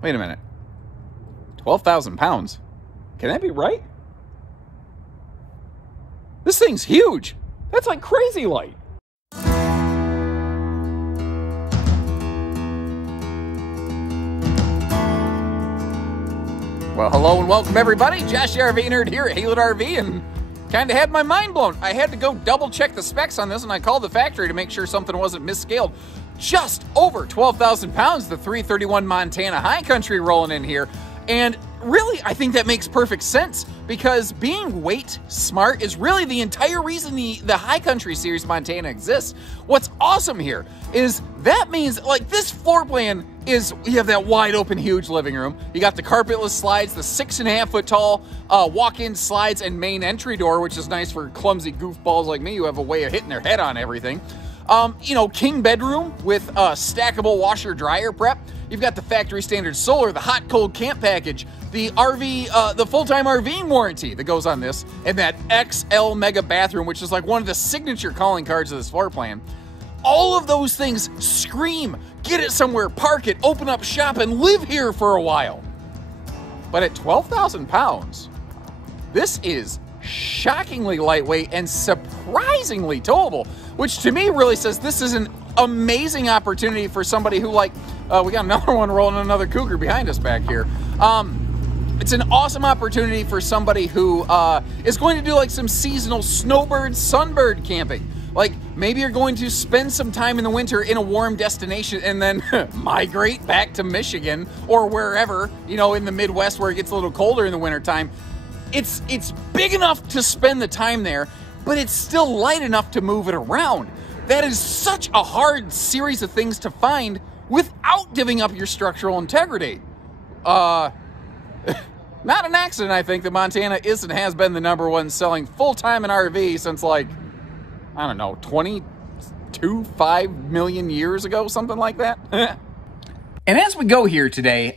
Wait a minute. 12,000 pounds. Can that be right? This thing's huge. That's like crazy light. Well, hello and welcome everybody. Josh the RV Nerd here at Haylett RV, and kind of had my mind blown. I had to go double check the specs on this, and I called the factory to make sure something wasn't misscaled. Just over 12,000 pounds, the 331 Montana High Country rolling in here. And really, I think that makes perfect sense, because being weight smart is really the entire reason the High Country Series Montana exists. What's awesome here is that means, like, this floor plan is, you have that wide open, huge living room. You got the carpetless slides, the 6.5 foot tall walk-in slides and main entry door, which is nice for clumsy goofballs like me who have a way of hitting their head on everything. You know, king bedroom with stackable washer dryer prep. You've got the factory standard solar, the hot cold camp package, the RV, the full-time RVing warranty that goes on this, and that XL mega bathroom, which is like one of the signature calling cards of this floor plan. All of those things scream, get it somewhere, park it, open up shop, and live here for a while. But at 12,000 pounds, this is shockingly lightweight and surprisingly towable, which to me really says this is an amazing opportunity for somebody who, like, we got another one rolling, another Cougar behind us back here. It's an awesome opportunity for somebody who is going to do like some seasonal snowbird, sunbird camping. Like, maybe you're going to spend some time in the winter in a warm destination and then migrate back to Michigan or wherever, you know, in the Midwest where it gets a little colder in the wintertime. It's big enough to spend the time there, but it's still light enough to move it around. That is such a hard series of things to find without giving up your structural integrity. Not an accident, I think, that Montana is and has been the #1 selling full-time in RV since, like, I don't know, 5 million years ago, something like that. And as we go here today,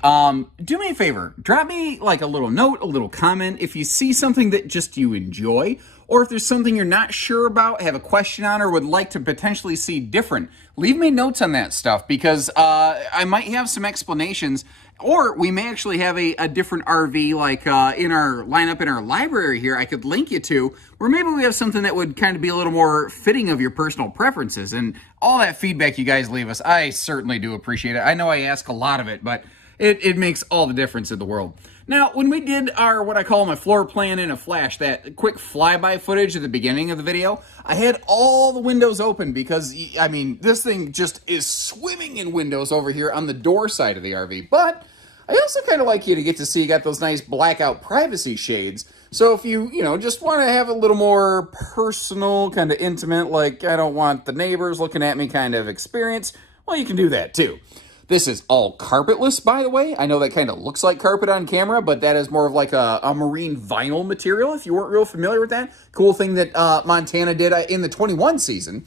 do me a favor, drop me like a little note, a little comment if you see something that just you enjoy, or if there's something you're not sure about, have a question on, or would like to potentially see different. Leave me notes on that stuff, because I might have some explanations, or we may actually have a different RV like in our lineup in our library here I could link you to, where maybe we have something that would kind of be a little more fitting of your personal preferences. And all that feedback you guys leave us, I certainly do appreciate it. I know I ask a lot of it, but it makes all the difference in the world. Now, when we did our, what I call my floor plan in a flash, that quick flyby footage at the beginning of the video, I had all the windows open because, I mean, this thing just is swimming in windows over here on the door side of the RV. But I also kind of like you to get to see you got those nice blackout privacy shades. So if you know, just want to have a little more personal, kind of intimate, like I don't want the neighbors looking at me kind of experience, well, you can do that too. This is all carpetless, by the way. I know that kind of looks like carpet on camera, but that is more of like a marine vinyl material, if you weren't real familiar with that. Cool thing that Montana did in the 21 season.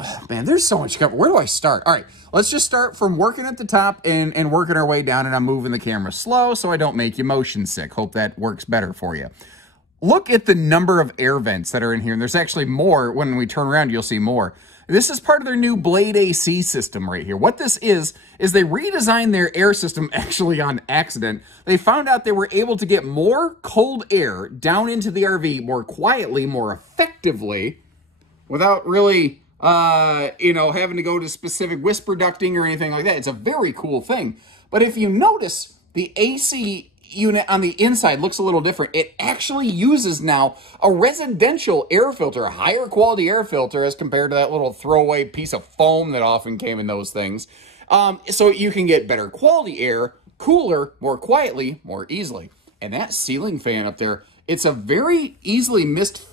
Oh, man, there's so much cover. Where do I start? All right, let's just start from working at the top and working our way down, and I'm moving the camera slow so I don't make you motion sick. Hope that works better for you. Look at the number of air vents that are in here, and there's actually more. When we turn around, you'll see more. This is part of their new Blade AC system right here. What this is they redesigned their air system actually on accident. They found out they were able to get more cold air down into the RV more quietly, more effectively, without really, you know, having to go to specific whisper ducting or anything like that. It's a very cool thing. But if you notice, the AC unit on the inside looks a little different. It actually uses now a residential air filter, a higher quality air filter as compared to that little throwaway piece of foam that often came in those things. So you can get better quality air, cooler, more quietly, more easily. And that ceiling fan up there, it's a very easily missed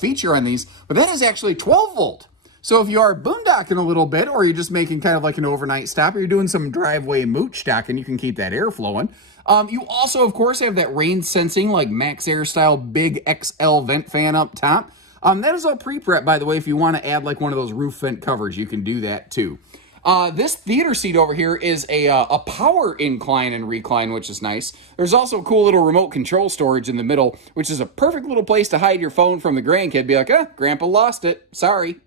feature on these, but that is actually 12 volt. So if you are boondocking a little bit, or you're just making kind of like an overnight stop, or you're doing some driveway mooch stocking, you can keep that air flowing. You also, of course, have that rain sensing, like Max Air style big XL vent fan up top. That is all pre-prep, by the way. If you want to add like one of those roof vent covers, you can do that too. This theater seat over here is a power incline and recline, which is nice. There's also a cool little remote control storage in the middle, which is a perfect little place to hide your phone from the grandkid. Be like, Grandpa lost it. Sorry.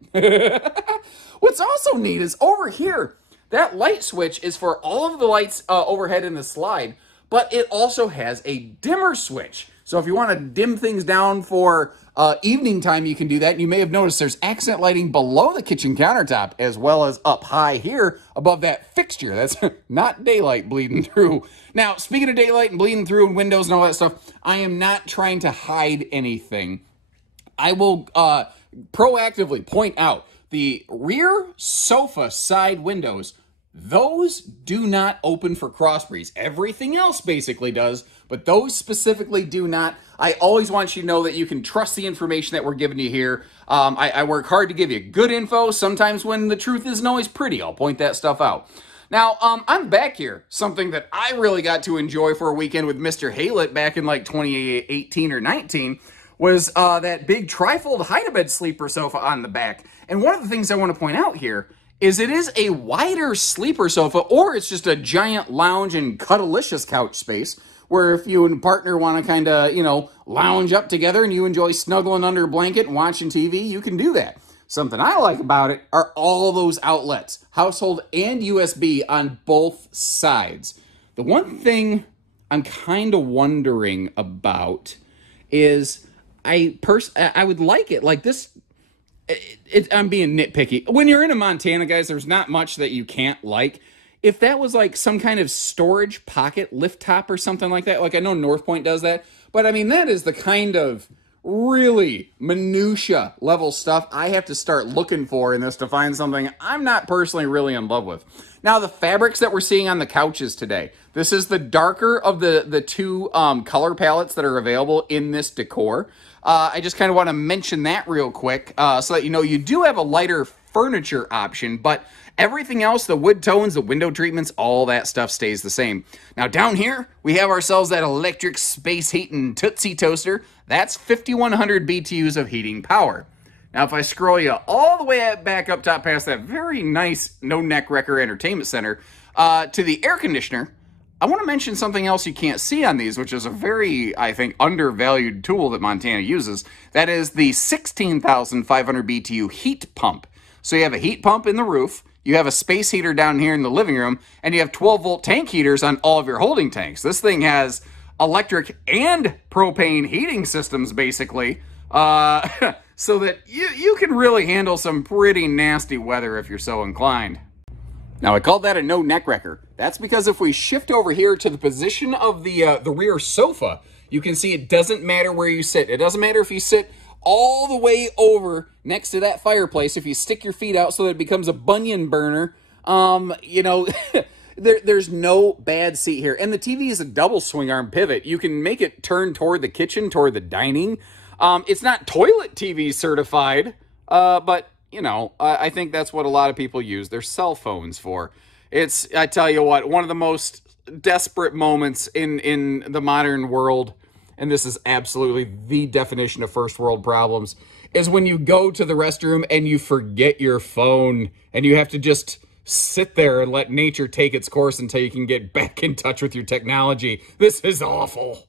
What's also neat is over here, That light switch is for all of the lights overhead in the slide, but it also has a dimmer switch. So if you want to dim things down for evening time, you can do that. And you may have noticed there's accent lighting below the kitchen countertop as well as up high here above that fixture. That's not daylight bleeding through. Now, speaking of daylight and bleeding through and windows and all that stuff, I am not trying to hide anything. I will proactively point out the rear sofa side windows. Those do not open for cross breeze. Everything else basically does, but those specifically do not. I always want you to know that you can trust the information that we're giving you here. I work hard to give you good info. Sometimes when the truth isn't always pretty, I'll point that stuff out. Now, I'm back here. Something that I really got to enjoy for a weekend with Mr. Haylett back in like 2018 or 19 was that big trifold hide-a-bed sleeper sofa on the back. And one of the things I want to point out here is it is a wider sleeper sofa, or it's just a giant lounge and cuddalicious couch space, where if you and partner want to kind of, you know, lounge up together and you enjoy snuggling under a blanket and watching TV, you can do that. Something I like about it are all those outlets, household and USB on both sides. The one thing I'm kind of wondering about is I would like it like this. I'm being nitpicky. When you're in a Montana, guys, there's not much that you can't like. If that was like some kind of storage pocket lift top or something like that, like I know North Point does that, but I mean, that is the kind of really minutia level stuff I have to start looking for in this to find something I'm not personally really in love with. Now, the fabrics that we're seeing on the couches today, this is the darker of the two color palettes that are available in this decor. I just kind of want to mention that real quick so that you know you do have a lighter furniture option, but everything else, the wood tones, the window treatments, all that stuff stays the same. Now down here, we have ourselves that electric space heating Tootsie Toaster. That's 5,100 BTUs of heating power. Now if I scroll you all the way back up top past that very nice no neck wrecker entertainment center to the air conditioner, I want to mention something else you can't see on these, which is a very, I think, undervalued tool that Montana uses. That is the 16,500 BTU heat pump. So you have a heat pump in the roof, you have a space heater down here in the living room, and you have 12-volt tank heaters on all of your holding tanks. This thing has electric and propane heating systems, basically, so that you can really handle some pretty nasty weather if you're so inclined. Now, I called that a no neck wrecker. That's because if we shift over here to the position of the rear sofa, you can see it doesn't matter where you sit. It doesn't matter if you sit all the way over next to that fireplace. If you stick your feet out so that it becomes a bunion burner, you know, there's no bad seat here. And the TV is a double swing arm pivot. You can make it turn toward the kitchen, toward the dining. It's not toilet TV certified, but you know, I think that's what a lot of people use their cell phones for. It's, I tell you what, one of the most desperate moments in the modern world, and this is absolutely the definition of first world problems, is when you go to the restroom and you forget your phone and you have to just sit there and let nature take its course until you can get back in touch with your technology. This is awful.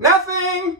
Nothing!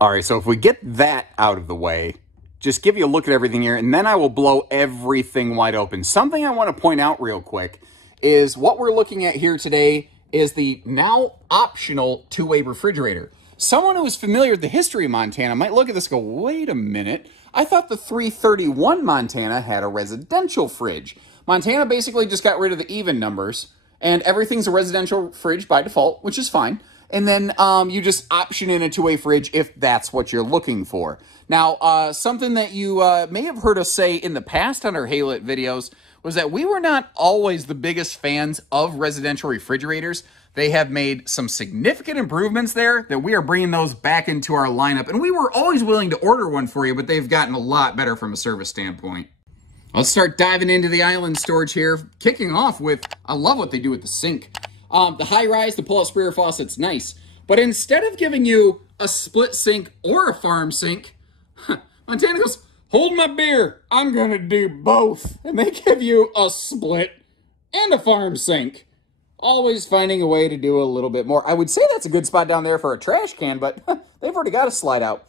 All right, so if we get that out of the way, just give you a look at everything here, and then I will blow everything wide open. Something I want to point out real quick is what we're looking at here today is the now optional two-way refrigerator. Someone who is familiar with the history of Montana might look at this and go, wait a minute, I thought the 331 Montana had a residential fridge. Montana basically just got rid of the even numbers, and everything's a residential fridge by default, which is fine. And then you just option in a two-way fridge if that's what you're looking for. Now, something that you may have heard us say in the past on our Haylett videos was that we were not always the biggest fans of residential refrigerators. They have made some significant improvements there that we are bringing those back into our lineup. And we were always willing to order one for you, but they've gotten a lot better from a service standpoint. Let's start diving into the island storage here, kicking off with, I love what they do with the sink. The high-rise, the pull-out sprayer faucet's nice. But instead of giving you a split sink or a farm sink, Montana goes, hold my beer, I'm going to do both. And they give you a split and a farm sink. Always finding a way to do a little bit more. I would say that's a good spot down there for a trash can, but they've already got a slide out.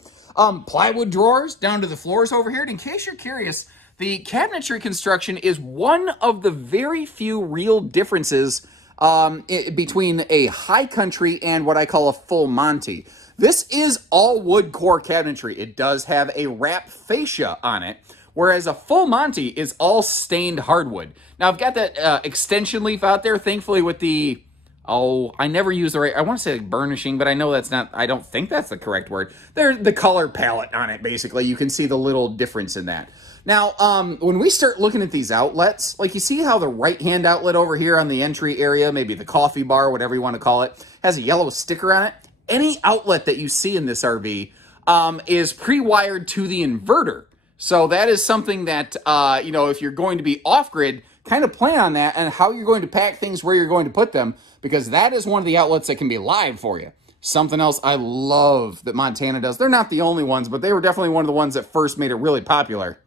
Plywood drawers down to the floors over here. And in case you're curious, the cabinetry construction is one of the very few real differences between a high country and what I call a full Monty. This is all wood core cabinetry. It does have a wrap fascia on it, whereas a full Monty is all stained hardwood. Now, I've got that extension leaf out there, thankfully, with the, I never use the right, I want to say burnishing, but I know that's not, I don't think that's the correct word. There's the color palette on it, basically. You can see the little difference in that. Now, when we start looking at these outlets, like you see how the right-hand outlet over here on the entry area, maybe the coffee bar, whatever you want to call it, has a yellow sticker on it. Any outlet that you see in this RV is pre-wired to the inverter. So that is something that, you know, if you're going to be off-grid, kind of plan on that and how you're going to pack things, where you're going to put them, because that is one of the outlets that can be live for you. Something else I love that Montana does. They're not the only ones, but they were definitely one of the ones that first made it really popular.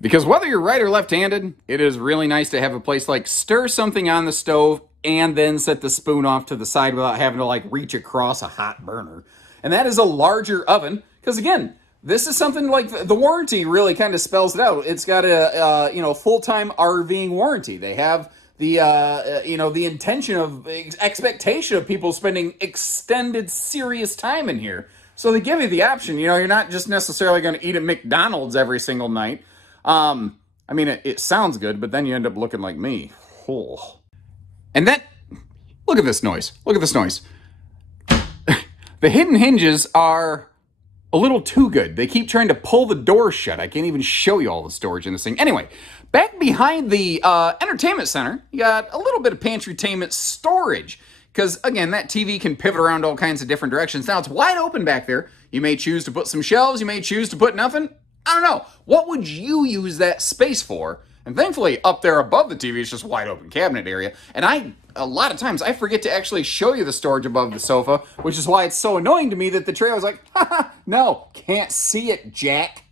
Because whether you're right or left-handed, it is really nice to have a place like stir something on the stove and then set the spoon off to the side without having to like reach across a hot burner. And that is a larger oven, because again, this is something like the warranty really kind of spells it out. It's got a, you know, full-time RVing warranty. They have the, you know, the intention of, expectation of people spending extended, serious time in here. So they give you the option, you know, you're not just necessarily going to eat at McDonald's every single night. I mean, it sounds good, but then you end up looking like me. Oh. And then, look at this noise. Look at this noise. The hidden hinges are a little too good. They keep trying to pull the door shut. I can't even show you all the storage in this thing. Anyway, back behind the entertainment center, you got a little bit of pantrytainment storage. Because, again, that TV can pivot around all kinds of different directions. Now, it's wide open back there. You may choose to put some shelves. You may choose to put nothing. I don't know. What would you use that space for? And thankfully, up there above the TV is just wide open cabinet area. And a lot of times, I forget to actually show you the storage above the sofa, which is why it's so annoying to me that the trailer was like, haha, no, can't see it, Jack.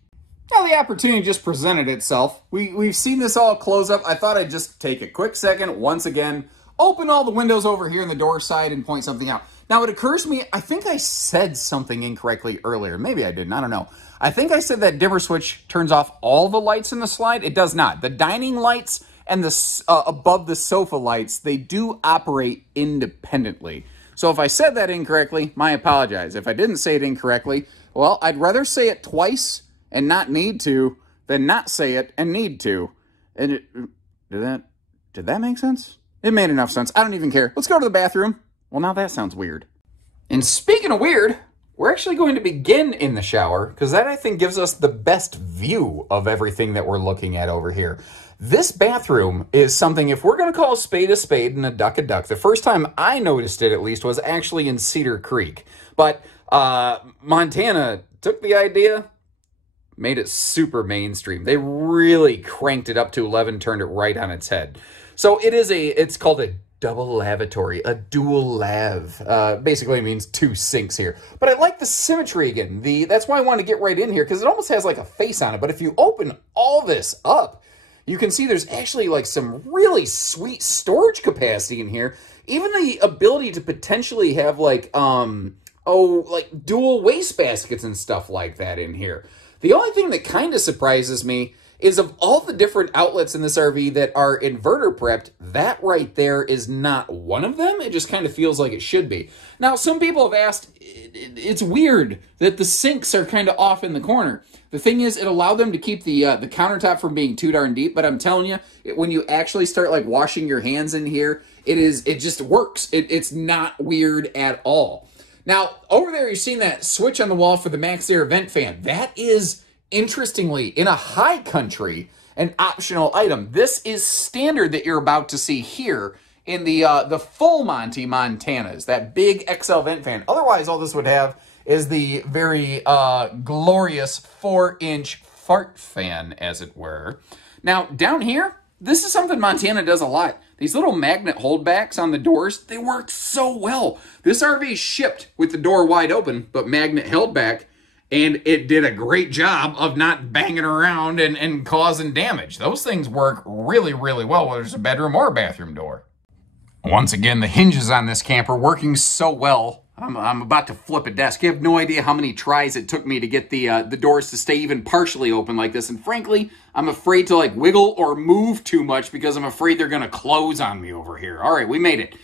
Now, the opportunity just presented itself. We've seen this all close up. I thought I'd just take a quick second, once again, open all the windows over here on the door side and point something out. Now, it occurs to me, I think I said something incorrectly earlier. Maybe I didn't. I don't know. I think I said that dimmer switch turns off all the lights in the slide. It does not. The dining lights and the above the sofa lights, they do operate independently. So if I said that incorrectly, I apologize. If I didn't say it incorrectly, well, I'd rather say it twice and not need to than not say it and need to. And did that make sense? It made enough sense. I don't even care. Let's go to the bathroom. Well, now that sounds weird. And speaking of weird, we're actually going to begin in the shower, because that, I think, gives us the best view of everything that we're looking at over here. This bathroom is something, if we're going to call a spade and a duck, the first time I noticed it, at least, was actually in Cedar Creek. But Montana took the idea, made it super mainstream. They really cranked it up to 11, turned it right on its head. So it's called a double lavatory, a dual lav. Basically means two sinks here. But I like the symmetry again. That's why I want to get right in here, because it almost has like a face on it. But if you open all this up, you can see there's actually like some really sweet storage capacity in here. Even the ability to potentially have like, like dual waste baskets and stuff like that in here. The only thing that kind of surprises me is, of all the different outlets in this RV that are inverter prepped, that right there is not one of them. It just kind of feels like it should be. Now, some people have asked, it's weird that the sinks are kind of off in the corner. The thing is, it allowed them to keep the countertop from being too darn deep, but I'm telling you, when you actually start like washing your hands in here, it just works. It's not weird at all. Now, over there, you've seen that switch on the wall for the MaxxAir vent fan. That is, interestingly, in a high country, an optional item. This is standard that you're about to see here in the full Monty Montanas, that big XL vent fan. Otherwise, all this would have is the very glorious 4-inch fart fan, as it were. Now, down here, this is something Montana does a lot. These little magnet holdbacks on the doors, they work so well. This RV shipped with the door wide open, but magnet held back, and it did a great job of not banging around and causing damage. Those things work really, really well, whether it's a bedroom or a bathroom door. Once again, the hinges on this camper working so well. I'm about to flip a desk. You have no idea how many tries it took me to get the doors to stay even partially open like this. And frankly, I'm afraid to like wiggle or move too much because I'm afraid they're going to close on me over here. All right, we made it.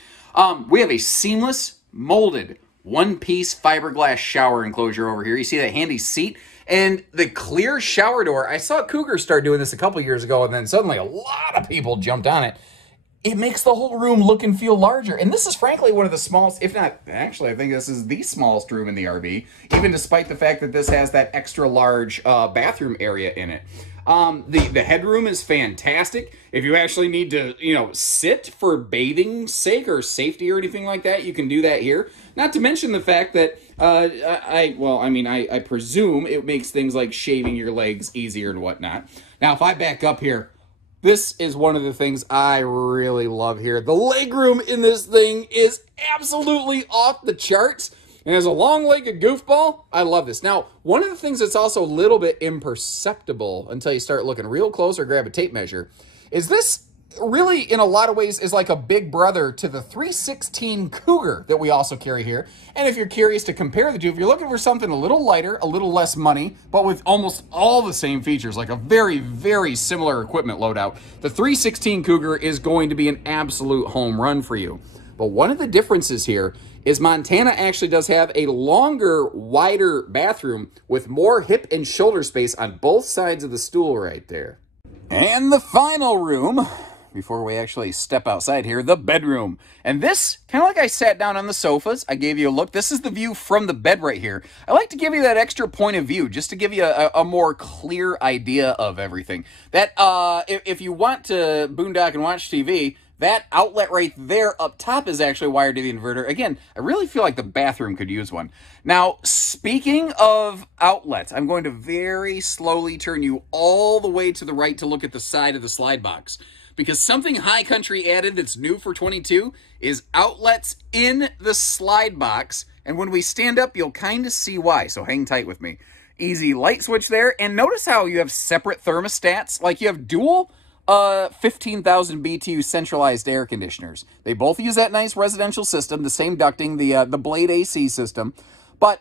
We have a seamless, molded, one-piece fiberglass shower enclosure over here. You see that handy seat? And the clear shower door. I saw Cougar start doing this a couple years ago, and then suddenly a lot of people jumped on it. It makes the whole room look and feel larger. And this is frankly one of the smallest, if not, actually, I think this is the smallest room in the RV, even despite the fact that this has that extra large bathroom area in it. The headroom is fantastic. If you actually need to, sit for bathing sake or safety or anything like that, you can do that here. Not to mention the fact that, I presume it makes things like shaving your legs easier and whatnot. Now, if I back up here, this is one of the things I really love here. The legroom in this thing is absolutely off the charts. And as a long-legged goofball, I love this. Now, one of the things that's also a little bit imperceptible until you start looking real close or grab a tape measure is this really, in a lot of ways, is like a big brother to the 316 Cougar that we also carry here. And if you're curious to compare the two, if you're looking for something a little lighter, a little less money, but with almost all the same features, like a very, very similar equipment loadout, the 316 Cougar is going to be an absolute home run for you. But one of the differences here is Montana actually does have a longer, wider bathroom with more hip and shoulder space on both sides of the stool right there. And the final room, before we actually step outside here, the bedroom. And this, kind of like I sat down on the sofas, I gave you a look. This is the view from the bed right here. I like to give you that extra point of view, just to give you a more clear idea of everything. That, if you want to boondock and watch TV, that outlet right there up top is actually wired to the inverter. Again, I really feel like the bathroom could use one. Now, speaking of outlets, I'm going to very slowly turn you all the way to the right to look at the side of the slide box. Because something High Country added that's new for 22 is outlets in the slide box. And when we stand up, you'll kind of see why. So hang tight with me. Easy light switch there. And notice how you have separate thermostats. Like you have dual 15,000 BTU centralized air conditioners. They both use that nice residential system, the same ducting, the Blade AC system. But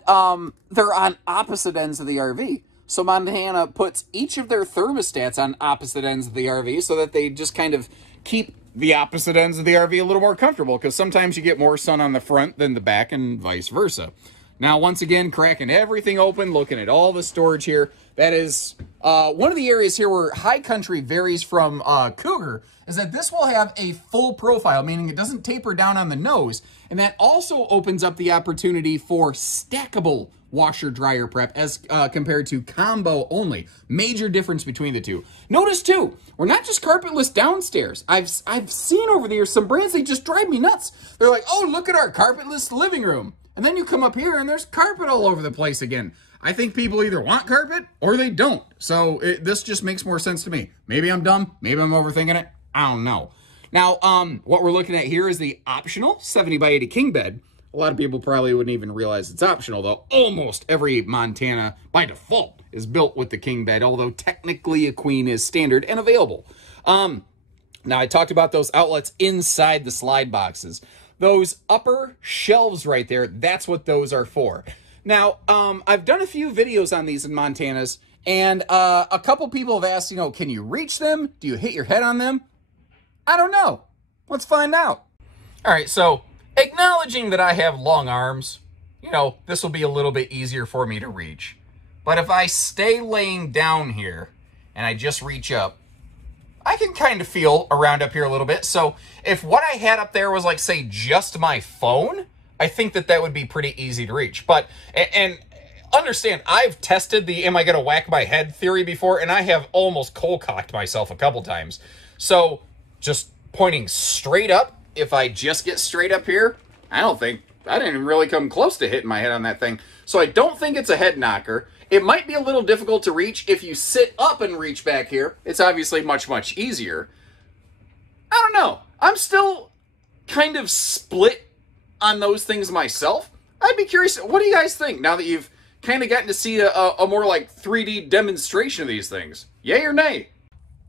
they're on opposite ends of the RV. So Montana puts each of their thermostats on opposite ends of the RV so that they just kind of keep the opposite ends of the RV a little more comfortable, because sometimes you get more sun on the front than the back and vice versa. Now, once again, cracking everything open, looking at all the storage here. That is one of the areas here where High Country varies from Cougar, is that this will have a full profile, meaning it doesn't taper down on the nose. And that also opens up the opportunity for stackable washer-dryer prep as compared to combo only. Major difference between the two. Notice, too, we're not just carpetless downstairs. I've seen over the years some brands, they just drive me nuts. They're like, oh, look at our carpetless living room. And then you come up here and there's carpet all over the place again. I think people either want carpet or they don't. So this just makes more sense to me. Maybe I'm dumb. Maybe I'm overthinking it. I don't know. Now, what we're looking at here is the optional 70 by 80 king bed. A lot of people probably wouldn't even realize it's optional, though. Almost every Montana, by default, is built with the king bed, although technically a queen is standard and available. Now, I talked about those outlets inside the slide boxes. Those upper shelves right there, that's what those are for. Now, I've done a few videos on these in Montana's, and a couple people have asked, can you reach them? Do you hit your head on them? I don't know. Let's find out. All right, so acknowledging that I have long arms, this will be a little bit easier for me to reach. But if I stay laying down here and I just reach up, I can kind of feel around up here a little bit. So if what I had up there was like, say, just my phone, I think that would be pretty easy to reach. But, and understand, I've tested the am I going to whack my head theory before, and I have almost cold-cocked myself a couple times. So just pointing straight up, if I just get straight up here, I didn't really come close to hitting my head on that thing. So I don't think it's a head knocker. It might be a little difficult to reach if you sit up and reach back here. It's obviously much, much easier. I don't know. I'm still kind of split on those things myself. I'd be curious, what do you guys think now that you've kind of gotten to see a more like 3D demonstration of these things? Yay or nay?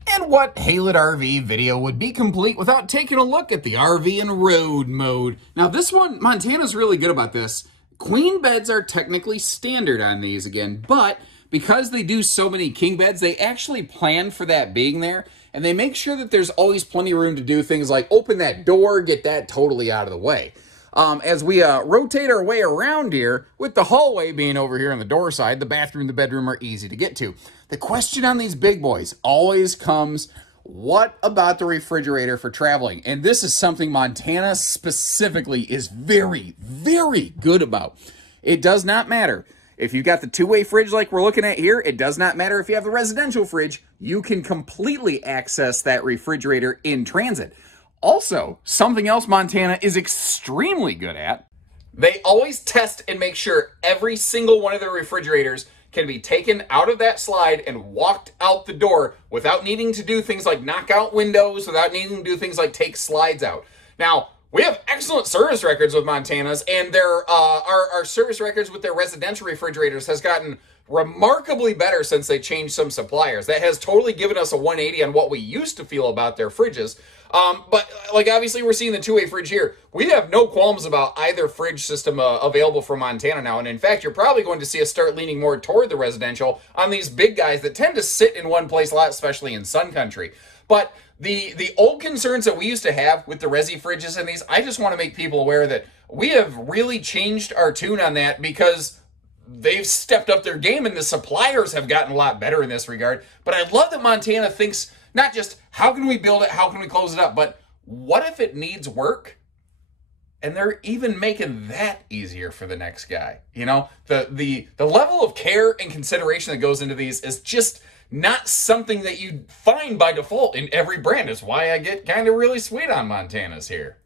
And what Haylett RV video would be complete without taking a look at the RV in road mode. Now this one, Montana's really good about this. Queen beds are technically standard on these again, but because they do so many king beds, they actually plan for that being there, and they make sure that there's always plenty of room to do things like open that door, get that totally out of the way. As we rotate our way around here, with the hallway being over here on the door side, the bathroom and the bedroom are easy to get to. The question on these big boys always comes, what about the refrigerator for traveling? And this is something Montana specifically is very, very good about. It does not matter. If you've got the two-way fridge like we're looking at here, it does not matter if you have the residential fridge. You can completely access that refrigerator in transit. Also, something else Montana is extremely good at, they always test and make sure every single one of their refrigerators can be taken out of that slide and walked out the door without needing to do things like knock out windows, without needing to do things like take slides out. Now, we have excellent service records with Montana's, and our service records with their residential refrigerators has gotten remarkably better since they changed some suppliers. That has totally given us a 180 on what we used to feel about their fridges. But like obviously we're seeing the two-way fridge here. We have no qualms about either fridge system available from Montana now. And in fact, you're probably going to see us start leaning more toward the residential on these big guys that tend to sit in one place a lot, especially in Sun Country. But the old concerns that we used to have with the resi fridges and these, I just want to make people aware that we have really changed our tune on that because they've stepped up their game and the suppliers have gotten a lot better in this regard. But I love that Montana thinks not just how can we build it, how can we close it up, but what if it needs work? And they're even making that easier for the next guy. You know, the level of care and consideration that goes into these is just not something that you find by default in every brand. Is why I get kind of really sweet on Montana's here.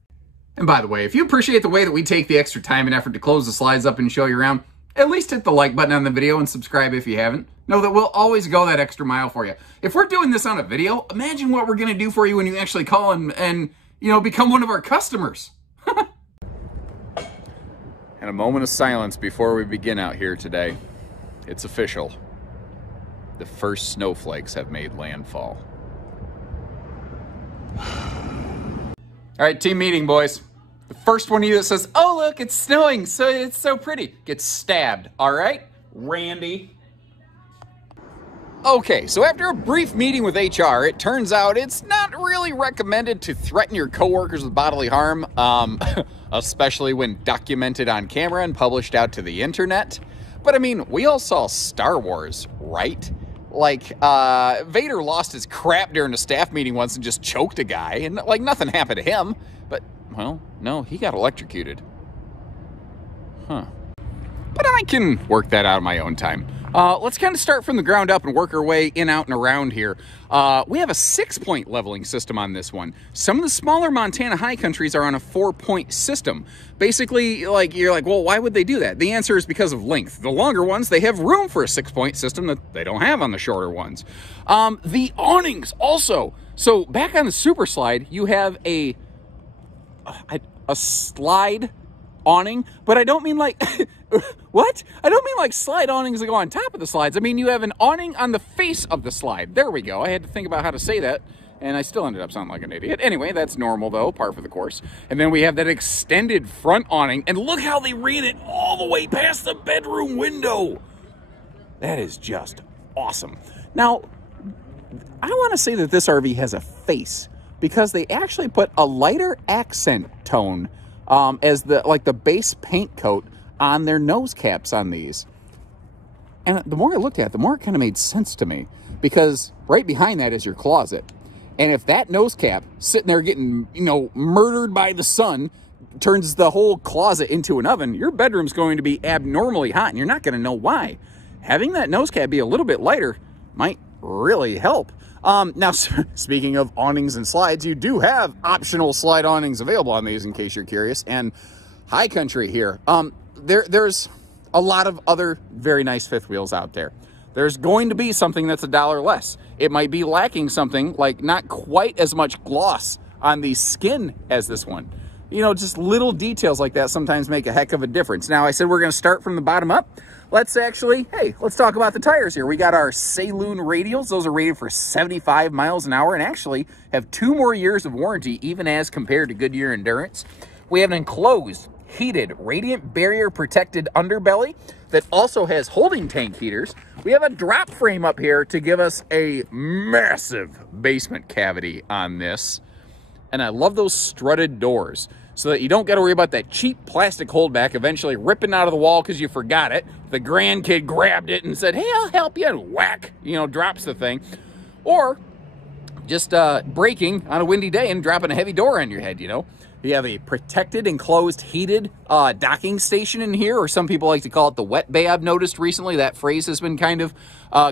And by the way, if you appreciate the way that we take the extra time and effort to close the slides up and show you around, at least hit the like button on the video and subscribe if you haven't. Know that we'll always go that extra mile for you. If we're doing this on a video, imagine what we're going to do for you when you actually call and you know, become one of our customers. And a moment of silence before we begin out here today. It's official. The first snowflakes have made landfall. All right, team meeting, boys. The first one of you that says, oh, look, it's snowing, so it's so pretty, gets stabbed, all right? Randy. Okay, so after a brief meeting with HR, it turns out it's not really recommended to threaten your coworkers with bodily harm, especially when documented on camera and published out to the internet. But I mean, we all saw Star Wars, right? Like, Vader lost his crap during a staff meeting once and just choked a guy, and like nothing happened to him. But, well, no, he got electrocuted. Huh. But I can work that out on my own time. Let's kind of start from the ground up and work our way in, out, and around here. We have a 6-point leveling system on this one. Some of the smaller Montana high countries are on a 4-point system. Basically, like, you're like, well, why would they do that? The answer is because of length. The longer ones, they have room for a 6-point system that they don't have on the shorter ones. The awnings also. So back on the Super Slide, you have a slide awning, but I don't mean like, what? I don't mean like slide awnings that go on top of the slides. I mean, you have an awning on the face of the slide. There we go. I had to think about how to say that, and I still ended up sounding like an idiot. Anyway, that's normal though, par for the course. And then we have that extended front awning, and look how they ran it all the way past the bedroom window. That is just awesome. Now, I want to say that this RV has a face, because they actually put a lighter accent tone as the base paint coat on their nose caps on these. And the more I looked at it, the more it kind of made sense to me, because right behind that is your closet. And if that nose cap sitting there getting, you know, murdered by the sun turns the whole closet into an oven, your bedroom's going to be abnormally hot and you're not going to know why. Having that nose cap be a little bit lighter might really help. Now, speaking of awnings and slides, you do have optional slide awnings available on these in case you're curious. And high country here, there's a lot of other very nice fifth wheels out there. There's going to be something that's $1 less. It might be lacking something like not quite as much gloss on the skin as this one. You know, just little details like that sometimes make a heck of a difference. Now, I said we're going to start from the bottom up. Let's talk about the tires here. We got our Saloon radials. Those are rated for 75 miles an hour and actually have 2 more years of warranty, even as compared to Goodyear Endurance. We have an enclosed, heated, radiant barrier protected underbelly that also has holding tank heaters. We have a drop frame up here to give us a massive basement cavity on this. And I love those strutted doors so that you don't got to worry about that cheap plastic holdback eventually ripping out of the wall because you forgot it. The grandkid grabbed it and said, hey, I'll help you, and whack, you know, drops the thing. Or just braking on a windy day and dropping a heavy door on your head, you know. You have a protected, enclosed, heated docking station in here, or some people like to call it the wet bay. I've noticed recently that phrase has been kind of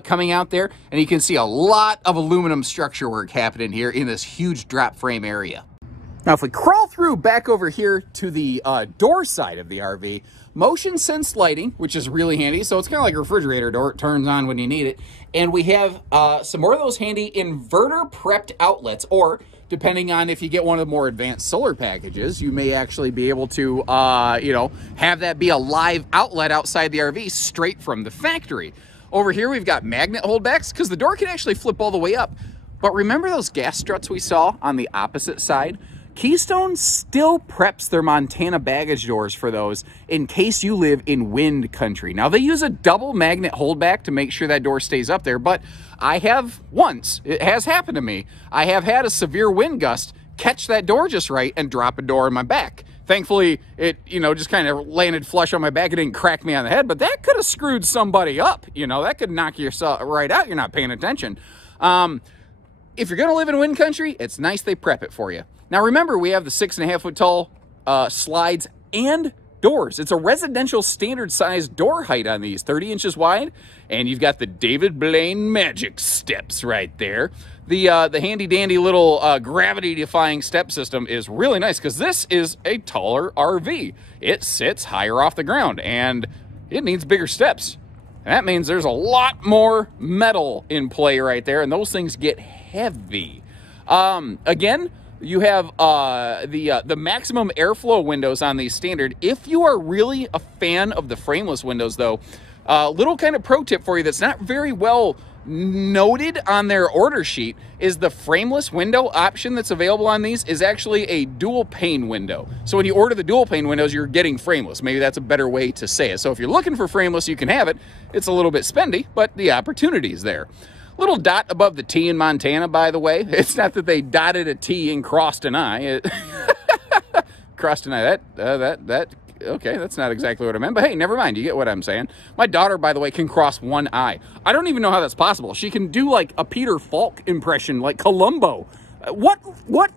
coming out there. And you can see a lot of aluminum structure work happening here in this huge drop frame area. Now, if we crawl through back over here to the door side of the RV, motion sense lighting, which is really handy. So it's kind of like a refrigerator door. It turns on when you need it. And we have some more of those handy inverter prepped outlets, or depending on if you get one of the more advanced solar packages, you may actually be able to, you know, have that be a live outlet outside the RV straight from the factory. Over here, we've got magnet holdbacks because the door can actually flip all the way up. But remember those gas struts we saw on the opposite side? Keystone still preps their Montana baggage doors for those in case you live in wind country. Now, they use a double magnet holdback to make sure that door stays up there, but I have once, it has happened to me, I have had a severe wind gust catch that door just right and drop a door in my back. Thankfully, it, you know, just kind of landed flush on my back. It didn't crack me on the head, but that could have screwed somebody up. You know, that could knock yourself right out. You're not paying attention. If you're going to live in wind country, it's nice they prep it for you. Now, remember, we have the 6.5 foot tall slides and doors. It's a residential standard size door height on these, 30 inches wide. And you've got the David Blaine magic steps right there. The handy dandy little gravity defying step system is really nice because this is a taller RV. It sits higher off the ground and it needs bigger steps. And that means there's a lot more metal in play right there, and those things get heavy. Again, you have the maximum airflow windows on these standard. If you are really a fan of the frameless windows, though, little kind of pro tip for you that's not very well noted on their order sheet is the frameless window option that's available on these is actually a dual pane window. So when you order the dual pane windows, you're getting frameless. Maybe that's a better way to say it. So if you're looking for frameless, you can have it. It's a little bit spendy, but the opportunity is there. Little dot above the T in Montana, by the way. It's not that they dotted a T and crossed an I. Crossed an I. Okay, that's not exactly what I meant, but hey, never mind. You get what I'm saying. My daughter, by the way, can cross one eye. I don't even know how that's possible. She can do like a Peter Falk impression, like Columbo. What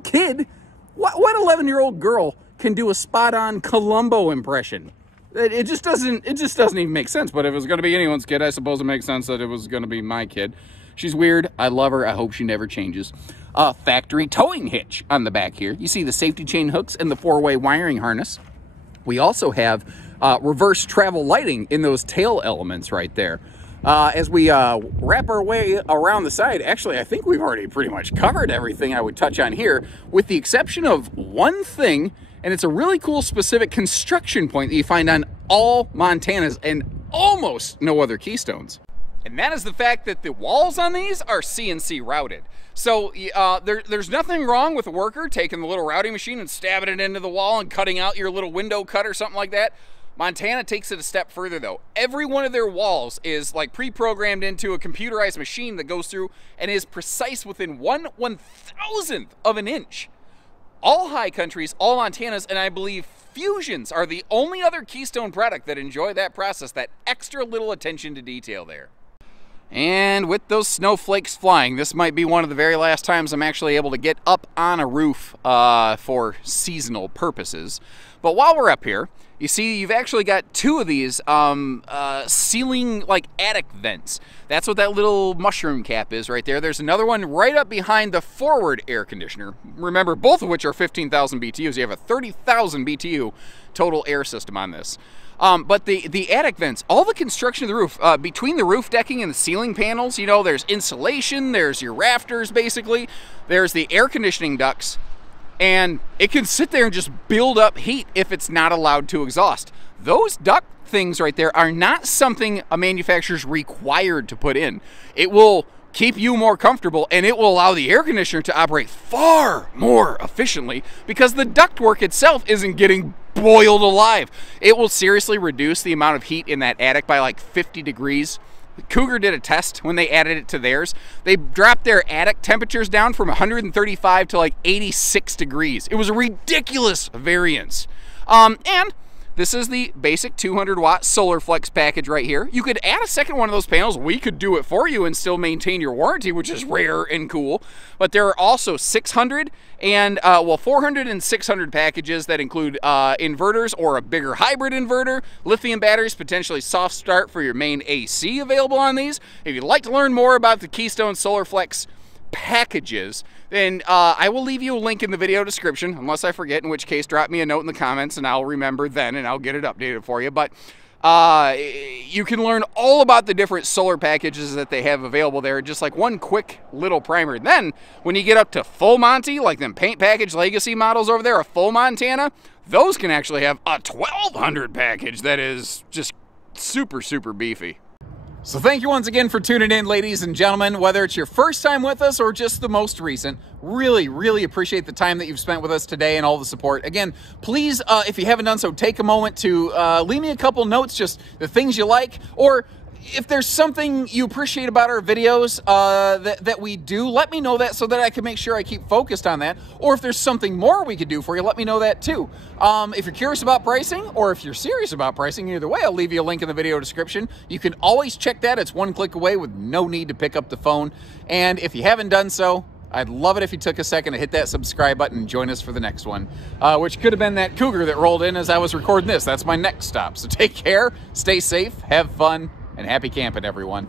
kid, what 11-year-old girl can do a spot-on Columbo impression? It just doesn't even make sense. But if it was going to be anyone's kid, I suppose it makes sense that it was going to be my kid. She's weird. I love her. I hope she never changes. Factory towing hitch on the back here. You see the safety chain hooks and the 4-way wiring harness. We also have reverse travel lighting in those tail elements right there. As we wrap our way around the side, actually, I think we've already pretty much covered everything I would touch on here, with the exception of one thing, and it's a really cool specific construction point that you find on all Montanas and almost no other Keystones. And that is the fact that the walls on these are CNC routed. So there's nothing wrong with a worker taking the little routing machine and stabbing it into the wall and cutting out your little window cut or something like that. Montana takes it a step further though. Every one of their walls is like pre-programmed into a computerized machine that goes through and is precise within 1/1000th of an inch. All high countries, all Montanas, and I believe Fusions are the only other Keystone product that enjoy that process, that extra little attention to detail there. And with those snowflakes flying, this might be one of the very last times I'm actually able to get up on a roof for seasonal purposes. But while we're up here, you see you've actually got 2 of these ceiling like attic vents. That's what that little mushroom cap is right there. There's another one right up behind the forward air conditioner. Remember, both of which are 15,000 BTUs. You have a 30,000 BTU total air system on this. But the attic vents, all the construction of the roof, between the roof decking and the ceiling panels, you know, there's insulation, there's your rafters basically, there's the air conditioning ducts. and it can sit there and just build up heat if it's not allowed to exhaust. Those duct things right there are not something a manufacturer's required to put in. It will keep you more comfortable, and it will allow the air conditioner to operate far more efficiently because the ductwork itself isn't getting boiled alive. It will seriously reduce the amount of heat in that attic by like 50 degrees. Cougar did a test when they added it to theirs. They dropped their attic temperatures down from 135 to like 86 degrees. It was a ridiculous variance. And this is the basic 200-watt SolarFlex package right here. You could add a second one of those panels. We could do it for you and still maintain your warranty, which is rare and cool. But there are also 600 and, 400 and 600 packages that include inverters or a bigger hybrid inverter, lithium batteries, potentially soft start for your main AC available on these. If you'd like to learn more about the Keystone SolarFlex packages, then I will leave you a link in the video description, unless I forget, in which case drop me a note in the comments and I'll remember then and I'll get it updated for you. But you can learn all about the different solar packages that they have available there, just like one quick little primer. Then when you get up to full Monty, like them paint package legacy models over there, a full Montana, those can actually have a 1200 package that is just super, super beefy. So thank you once again for tuning in, ladies and gentlemen, whether it's your first time with us or just the most recent. Really, really appreciate the time that you've spent with us today and all the support. Again, please, if you haven't done so, take a moment to leave me a couple notes, just the things you like, or if there's something you appreciate about our videos that we do, let me know that so that I can make sure I keep focused on that. Or if there's something more we could do for you, let me know that too. If you're curious about pricing, or if you're serious about pricing, either way, I'll leave you a link in the video description. You can always check that. It's one click away with no need to pick up the phone. And if you haven't done so, I'd love it if you took a second to hit that subscribe button and join us for the next one, which could have been that Cougar that rolled in as I was recording this. That's my next stop. So take care, stay safe, have fun, and happy camping, everyone.